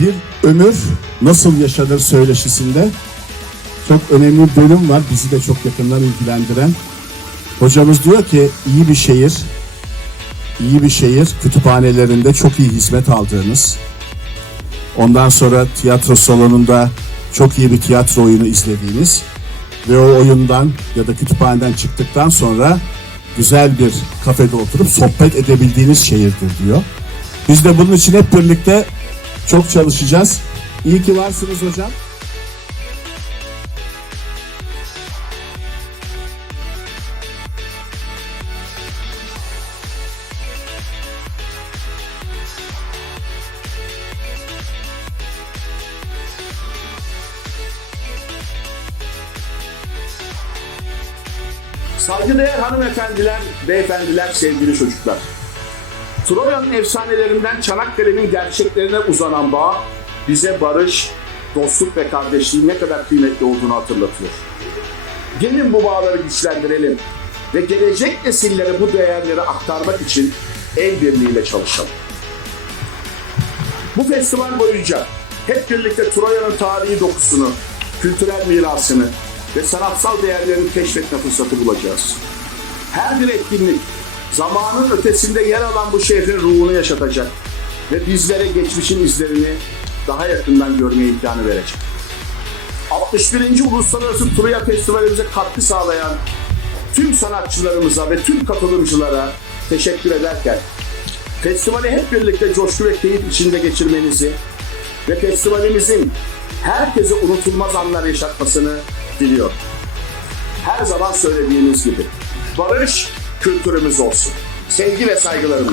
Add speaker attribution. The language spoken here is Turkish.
Speaker 1: Bir ömür nasıl yaşanır söyleşisinde çok önemli bir bölüm var bizi de çok yakından ilgilendiren. Hocamız diyor ki iyi bir şehir, iyi bir şehir kütüphanelerinde çok iyi hizmet aldığınız, ondan sonra tiyatro salonunda çok iyi bir tiyatro oyunu izlediğiniz ve o oyundan ya da kütüphaneden çıktıktan sonra güzel bir kafede oturup sohbet edebildiğiniz şehirdir diyor. Biz de bunun için hep birlikte çok çalışacağız. İyi ki varsınız hocam.
Speaker 2: Saygıdeğer hanımefendiler, beyefendiler, sevgili çocuklar. Troya'nın efsanelerinden Çanakkale'nin gerçeklerine uzanan bağ bize barış, dostluk ve kardeşliğin ne kadar kıymetli olduğunu hatırlatıyor. Gelin bu bağları güçlendirelim ve gelecek nesillere bu değerleri aktarmak için el birliğiyle çalışalım. Bu festival boyunca hep birlikte Troya'nın tarihi dokusunu, kültürel mirasını ve sanatsal değerlerini keşfetme fırsatı bulacağız. Her bir etkinlik zamanın ötesinde yer alan bu şehrin ruhunu yaşatacak ve bizlere geçmişin izlerini daha yakından görme imkanı verecek. 61. Uluslararası Troya Festivalimize katkı sağlayan tüm sanatçılarımıza ve tüm katılımcılara teşekkür ederken festivali hep birlikte coşku ve keyif içinde geçirmenizi ve festivalimizin herkese unutulmaz anlar yaşatmasını diliyorum. Her zaman söylediğimiz gibi barış kültürümüz olsun. Sevgi ve saygılarımla.